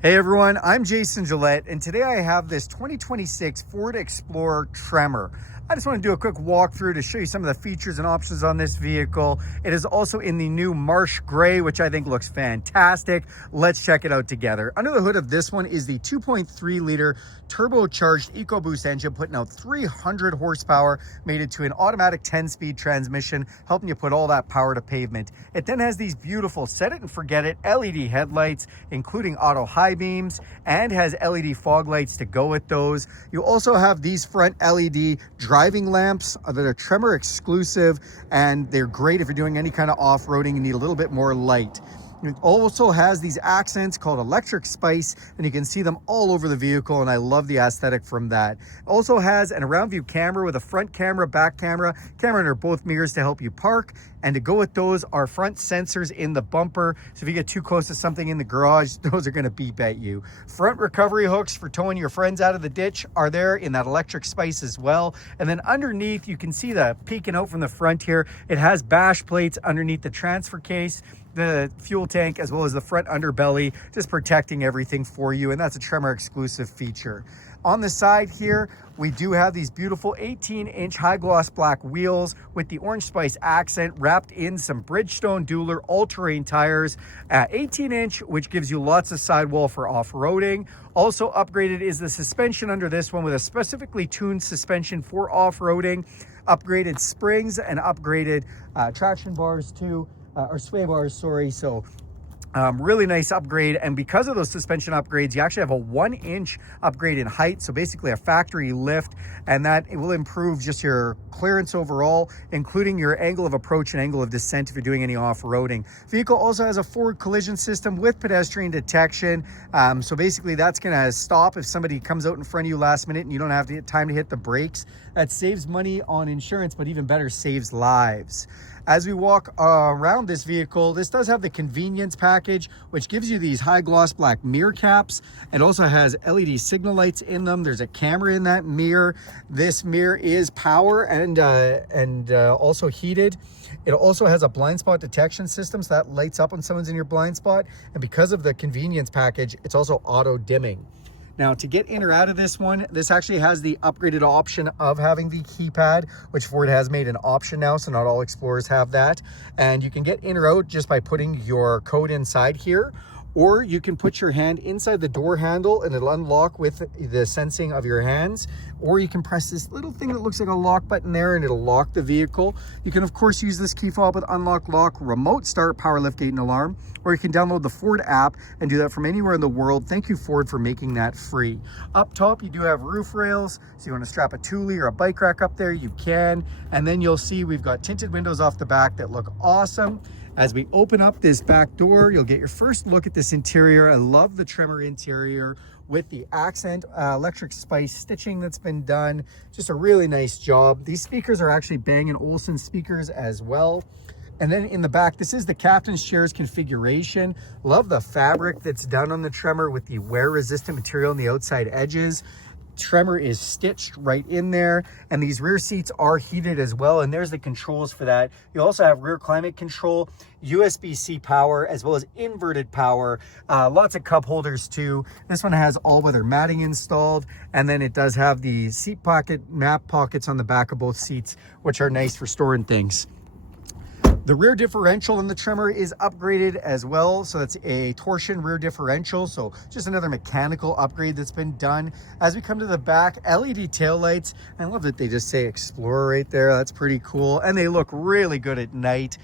Hey everyone, I'm Jason Gillette, and today I have this 2026 Ford Explorer Tremor. I just want to do a quick walkthrough to show you some of the features and options on this vehicle. It is also in the new Marsh Gray, which I think looks fantastic. Let's check it out together. Under the hood of this one is the 2.3 liter turbocharged EcoBoost engine, putting out 300 horsepower, made it to an automatic 10-speed transmission, helping you put all that power to pavement. It then has these beautiful set it and forget it LED headlights, including auto high beams, and has LED fog lights to go with those. You also have these front LED driving lamps that are Tremor exclusive, and they're great if you're doing any kind of off-roading and need a little bit more light. It also has these accents called electric spice, and you can see them all over the vehicle, and I love the aesthetic from that. It also has an around view camera with a front camera, back camera under both mirrors to help you park. And to go with those are front sensors in the bumper, so if you get too close to something in the garage, those are going to beep at you. Front recovery hooks for towing your friends out of the ditch are there in that electric spice as well. And then underneath, you can see the peeking out from the front here. It has bash plates underneath the transfer case, the fuel tank, as well as the front underbelly, just protecting everything for you, and that's a Tremor exclusive feature. On the side here, we do have these beautiful 18-inch high gloss black wheels with the orange spice accent, wrapped in some Bridgestone Dueler all-terrain tires at 18-inch, which gives you lots of sidewall for off-roading. Also upgraded is the suspension under this one with a specifically tuned suspension for off-roading, upgraded springs, and upgraded traction bars too. Or sway bars, sorry. So really nice upgrade. And because of those suspension upgrades, you actually have a 1-inch upgrade in height. So basically a factory lift, and that it will improve just your clearance overall, including your angle of approach and angle of descent if you're doing any off-roading. Vehicle also has a forward collision system with pedestrian detection. So basically that's going to stop if somebody comes out in front of you last minute and you don't have time to hit the brakes. That saves money on insurance, but even better, saves lives. As we walk around this vehicle, this does have the convenience package, which gives you these high gloss black mirror caps. It also has LED signal lights in them. There's a camera in that mirror. This mirror is power and also heated. It also has a blind spot detection system, so that lights up when someone's in your blind spot. And because of the convenience package, it's also auto dimming. Now, to get in or out of this one, this actually has the upgraded option of having the keypad, which Ford has made an option now, so not all Explorers have that. And you can get in or out just by putting your code inside here, or you can put your hand inside the door handle and it'll unlock with the sensing of your hands, or you can press this little thing that looks like a lock button there and it'll lock the vehicle. You can of course use this key fob with unlock, lock, remote start, power liftgate, and alarm, or you can download the Ford app and do that from anywhere in the world. Thank you, Ford, for making that free. Up top, you do have roof rails, so you want to strap a Thule or a bike rack up there, you can. And then you'll see we've got tinted windows off the back that look awesome. As we open up this back door, you'll get your first look at this interior. I love the Tremor interior with the accent electric spice stitching that's been done. Just a really nice job. These speakers are actually Bang & Olufsen speakers as well. And then in the back, this is the captain's chairs configuration. Love the fabric that's done on the Tremor with the wear-resistant material on the outside edges. Tremor is stitched right in there, and these rear seats are heated as well, and there's the controls for that. You also have rear climate control, USB-C power, as well as inverted power, lots of cup holders too. This one has all-weather matting installed, and then it does have the seat pocket map pockets on the back of both seats, which are nice for storing things. The rear differential in the Tremor is upgraded as well. So that's a Torsen rear differential. So just another mechanical upgrade that's been done. As we come to the back, LED taillights. I love that they just say Explorer right there. That's pretty cool. And they look really good at night.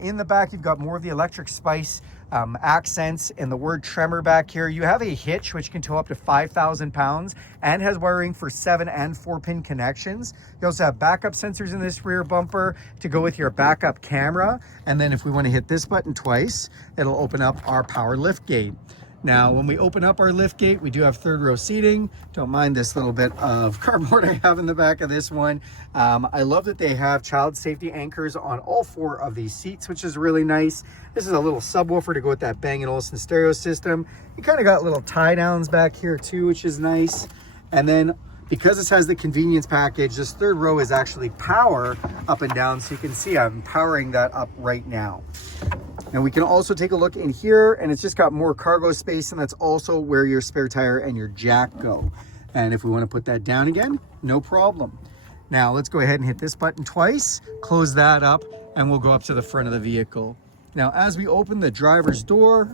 In the back, you've got more of the electric spice accents and the word Tremor back here. You have a hitch which can tow up to 5,000 pounds and has wiring for 7 and 4-pin connections. You also have backup sensors in this rear bumper to go with your backup camera. And then if we want to hit this button twice, it'll open up our power lift gate. Now, when we open up our lift gate, we do have third row seating. Don't mind this little bit of cardboard I have in the back of this one. I love that they have child safety anchors on all 4 of these seats, which is really nice. This is a little subwoofer to go with that Bang & Olufsen stereo system. You kind of got little tie downs back here too, which is nice. And then Because this has the convenience package, this third row is actually power up and down. So you can see I'm powering that up right now. And we can also take a look in here, and it's just got more cargo space, and that's also where your spare tire and your jack go. And if we want to put that down again, no problem. Now let's go ahead and hit this button twice, close that up, and we'll go up to the front of the vehicle. Now, as we open the driver's door,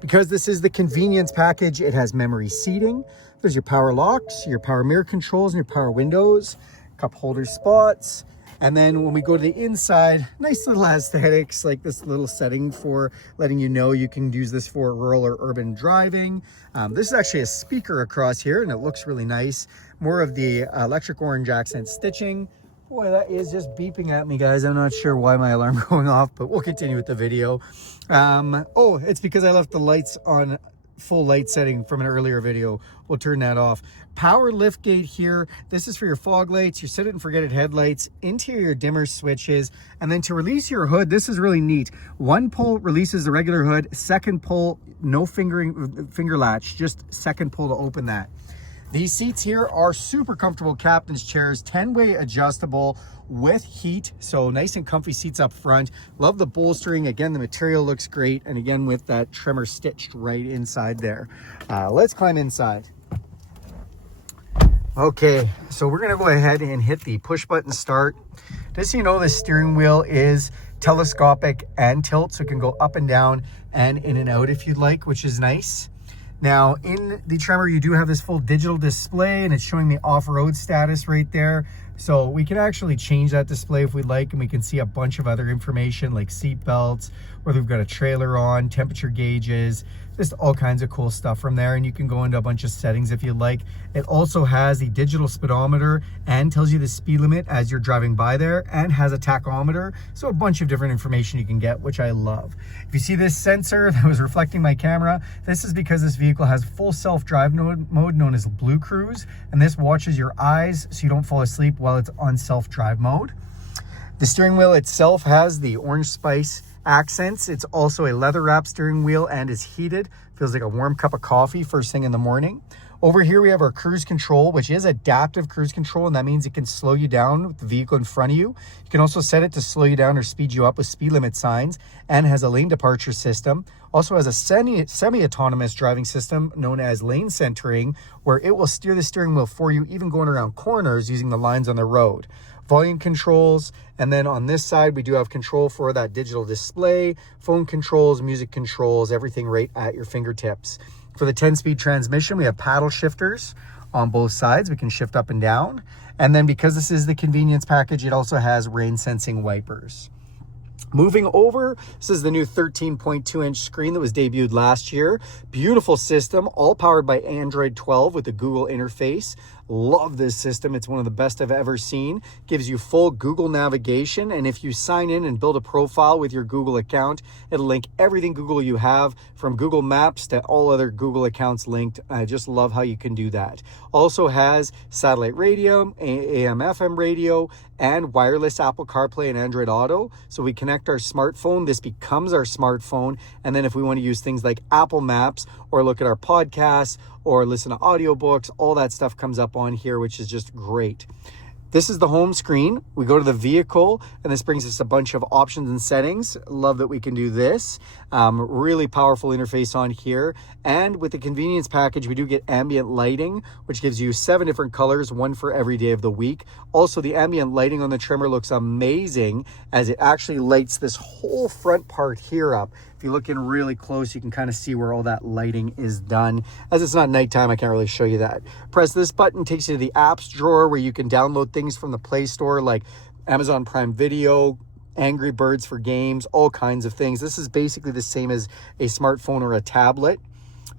because this is the convenience package, it has memory seating. There's your power locks, your power mirror controls, and your power windows, cup holder spots. And then when we go to the inside, nice little aesthetics, like this little setting for letting you know you can use this for rural or urban driving. This is actually a speaker across here, and it looks really nice. More of the electric orange accent stitching. Boy, that is just beeping at me, guys. I'm not sure why my alarm going off, but we'll continue with the video. Oh, it's because I left the lights on full light setting from an earlier video. We'll turn that off. Power liftgate here. This is for your fog lights, your set it and forget it headlights, interior dimmer switches, and then to release your hood, this is really neat. One pull releases the regular hood, second pull, no finger latch, just second pull to open that. These seats here are super comfortable captain's chairs, 10-way adjustable with heat, so nice and comfy seats up front. Love the bolstering. Again, the material looks great, and again with that Tremor stitched right inside there. Let's climb inside. Okay, so we're gonna go ahead and hit the push button start. Just so you know, the steering wheel is telescopic and tilt, so it can go up and down and in and out if you'd like, which is nice. Now, in the Tremor, you do have this full digital display, and it's showing the off-road status right there. So we can actually change that display if we'd like, and we can see a bunch of other information like seat belts, whether we've got a trailer on, temperature gauges, just all kinds of cool stuff from there. And you can go into a bunch of settings if you'd like. It also has the digital speedometer and tells you the speed limit as you're driving by there, and has a tachometer. So a bunch of different information you can get, which I love. If you see this sensor that was reflecting my camera, this is because this vehicle has full self-drive mode known as BlueCruise, and this watches your eyes so you don't fall asleep while it's on self-drive mode. The steering wheel itself has the orange spice accents. It's also a leather wrap steering wheel and is heated. Feels like a warm cup of coffee first thing in the morning. Over here we have our cruise control, which is adaptive cruise control, and that means it can slow you down with the vehicle in front of you. You can also set it to slow you down or speed you up with speed limit signs, and has a lane departure system. Also has a semi-autonomous driving system known as lane centering, where it will steer the steering wheel for you, even going around corners using the lines on the road. Volume controls, and then on this side we do have control for that digital display, phone controls, music controls, everything right at your fingertips. For the 10-speed transmission, we have paddle shifters on both sides. We can shift up and down. And then because this is the convenience package, it also has rain sensing wipers. Moving over, this is the new 13.2-inch screen that was debuted last year. Beautiful system, all powered by Android 12 with the Google interface. Love this system. It's one of the best I've ever seen. Gives you full Google navigation, and if you sign in and build a profile with your Google account, it'll link everything Google you have, from Google Maps to all other Google accounts linked. I just love how you can do that. Also has satellite radio, AM, FM radio, and wireless Apple CarPlay and Android Auto. So we connect our smartphone, this becomes our smartphone, and then if we want to use things like Apple Maps or look at our podcasts or listen to audiobooks, all that stuff comes up on here, which is just great. This is the home screen. We go to the vehicle, and this brings us a bunch of options and settings. Love that we can do this. Really powerful interface on here. And with the convenience package, we do get ambient lighting, which gives you 7 different colors, one for every day of the week. Also, the ambient lighting on the Tremor looks amazing, as it actually lights this whole front part here up. If you look in really close, you can kind of see where all that lighting is done. As it's not nighttime, I can't really show you that. Press this button, takes you to the apps drawer where you can download things from the Play Store like Amazon Prime Video, Angry Birds for games, all kinds of things. This is basically the same as a smartphone or a tablet.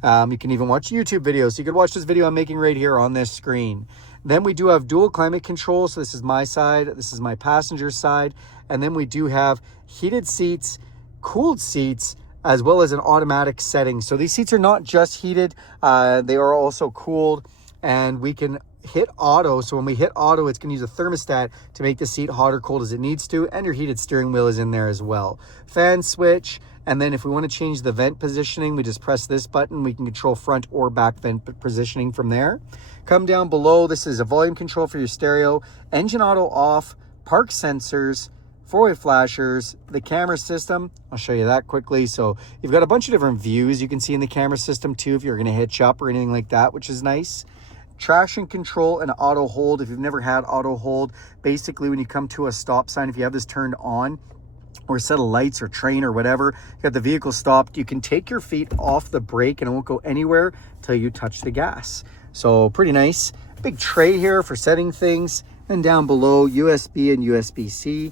You can even watch YouTube videos. So you could watch this video I'm making right here on this screen. Then we do have dual climate control. So this is my side, this is my passenger side. And then we do have heated seats, cooled seats, as well as an automatic setting. So these seats are not just heated, they are also cooled, and we can hit auto. So when we hit auto, it's going to use a thermostat to make the seat hot or cold as it needs to. And your heated steering wheel is in there as well. Fan switch. And then if we want to change the vent positioning, we just press this button. We can control front or back vent positioning from there. Come down below. This is a volume control for your stereo, engine auto off, park sensors, four-way flashers, the camera system. I'll show you that quickly. So you've got a bunch of different views you can see in the camera system too if you're going to hitch up or anything like that, which is nice. Traction control and auto hold. If you've never had auto hold, basically when you come to a stop sign, if you have this turned on, or a set of lights or train or whatever, you got the vehicle stopped, you can take your feet off the brake and it won't go anywhere till you touch the gas. So pretty nice. Big tray here for setting things. And down below, USB and USB-C.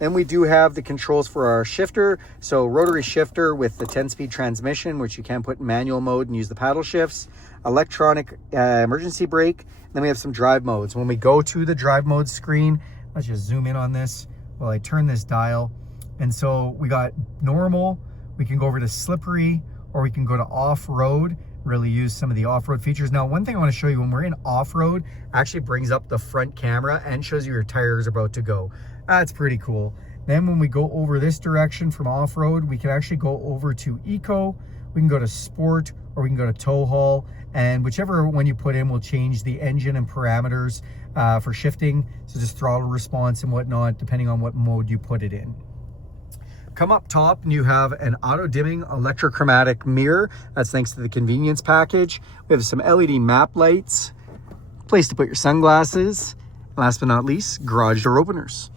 Then we do have the controls for our shifter. So rotary shifter with the 10-speed transmission, which you can put in manual mode and use the paddle shifts. Electronic emergency brake. Then we have some drive modes. When we go to the drive mode screen, let's just zoom in on this while I turn this dial. And so we got normal, we can go over to slippery, or we can go to off-road, really use some of the off-road features. Now, one thing I want to show you when we're in off-road, actually brings up the front camera and shows you your tires are about to go. That's pretty cool. Then when we go over this direction from off-road, we can actually go over to eco, we can go to sport, or we can go to tow haul, and whichever one you put in will change the engine and parameters for shifting, so just throttle response and whatnot, depending on what mode you put it in. Come up top and you have an auto dimming electrochromatic mirror. That's thanks to the convenience package. We have some LED map lights, place to put your sunglasses. Last but not least, garage door openers.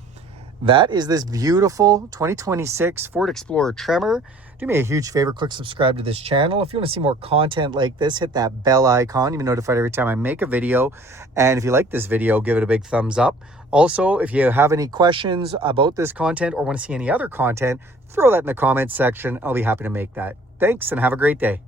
That is this beautiful 2026 Ford Explorer Tremor. Do me a huge favor, click subscribe to this channel. If you want to see more content like this, hit that bell icon. You'll be notified every time I make a video. And if you like this video, give it a big thumbs up. Also, if you have any questions about this content or want to see any other content, throw that in the comments section. I'll be happy to make that. Thanks and have a great day.